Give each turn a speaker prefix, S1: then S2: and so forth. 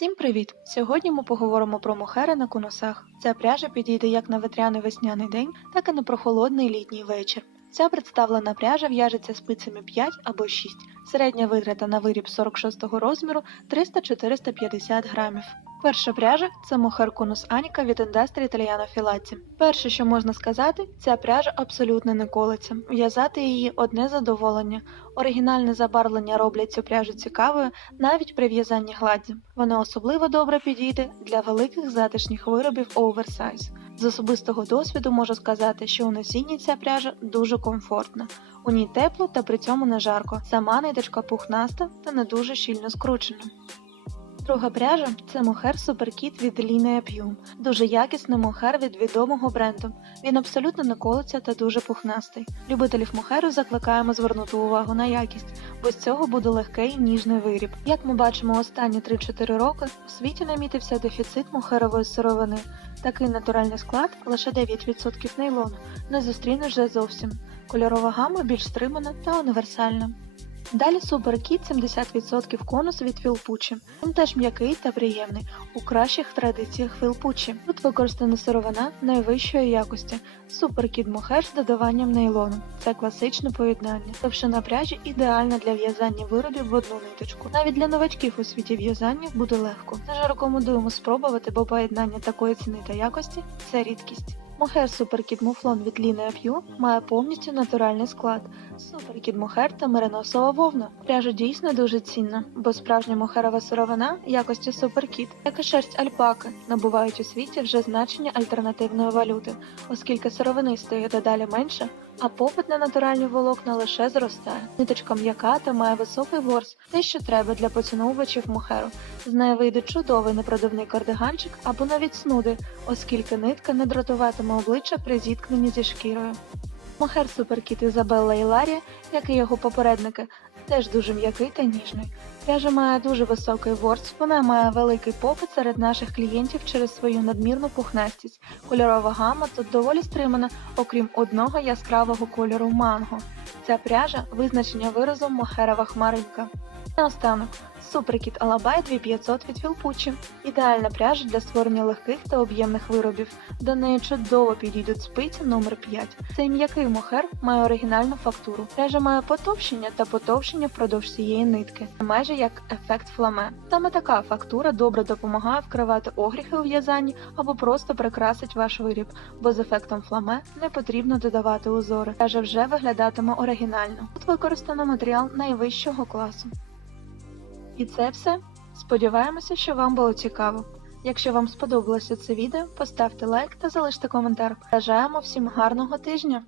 S1: Всім привіт! Сьогодні ми поговоримо про мохери на конусах. Ця пряжа підійде як на ветряний весняний день, так і на прохолодний літній вечір. Ця представлена пряжа в'яжеться спицями 5 або 6. Середня витрата на виріб 46 розміру 300-450 грамів. Перша пряжа це Мохарконус Аніка від Industry Italiano Filazzi. Перше, що можна сказати, ця пряжа абсолютно не колиться. В'язати її одне задоволення. Оригінальне забарвлення роблять цю пряжу цікавою навіть при в'язанні гладді. Вона особливо добре підійде для великих затишних виробів оверсайз. З особистого досвіду можу сказати, що у носінні ця пряжа дуже комфортна. У ній тепло та при цьому не жарко. Сама ниточка пухнаста та не дуже щільно скручена. Друга пряжа це мохер Суперкіт від Linea Pium. Дуже якісний мохер від відомого бренду. Він абсолютно не колиться та дуже пухнастий. Любителів мохеру закликаємо звернути увагу на якість, бо з цього буде легкий ніжний виріб. Як ми бачимо останні 3-4 роки, у світі намітився дефіцит мохерової сировини. Такий натуральний склад лише 9% нейлону, не зустрінеш вже зовсім. Кольорова гама більш стримана та універсальна. Далі суперкіт 70% конус від Філпучі. Він теж м'який та приємний, у кращих традиціях Філпучі. Тут використана сировина найвищої якості. Суперкіт мохер з додаванням нейлону. Це класичне поєднання. Товщина пряжі ідеальна для в'язання виробів в одну ниточку. Навіть для новачків у світі в'язання буде легко. Дуже рекомендуємо спробувати, бо поєднання такої ціни та якості це рідкість. Мохер Суперкіт Муфлон від Linea Pure має повністю натуральний склад. Суперкіт Мохер та мериносова вовна. Пряжа дійсно дуже цінна, бо справжня мохерова сировина якості Суперкіт, як і шерсть альпаки, набувають у світі вже значення альтернативної валюти, оскільки сировини стає дедалі менше, а попит на натуральні волокна лише зростає. Ниточка м'яка та має високий ворс, те, що треба для поціновувачів мохеру. З неї вийде чудовий непродувний кардиганчик або навіть снуди, оскільки нитка не дратуватиме обличчя при зіткненні зі шкірою. Мохер Суперкіт Ізабелла і Ларі, як і його попередники, теж дуже м'який та ніжний. Пряжа має дуже високий ворс, вона має великий попит серед наших клієнтів через свою надмірну пухнастість. Кольорова гама тут доволі стримана, окрім одного яскравого кольору манго. Ця пряжа визначення виразом мохерова хмаринка. Наостанок, Суперкіт Алабай 2500 від Філпучі. Ідеальна пряжа для створення легких та об'ємних виробів. До неї чудово підійдуть спиці номер 5 Цей м'який мохер має оригінальну фактуру. Пряжа має потовщення та потовщення впродовж цієї нитки, майже як ефект фламе. Саме така фактура добре допомагає вкривати огріхи у в'язанні або просто прикрасить ваш виріб, бо з ефектом фламе не потрібно додавати узори. Пряжа вже виглядатиме оригінально. Тут використано матеріал найвищого класу. І це все. Сподіваємося, що вам було цікаво. Якщо вам сподобалося це відео, поставте лайк та залиште коментар. Бажаємо всім гарного тижня!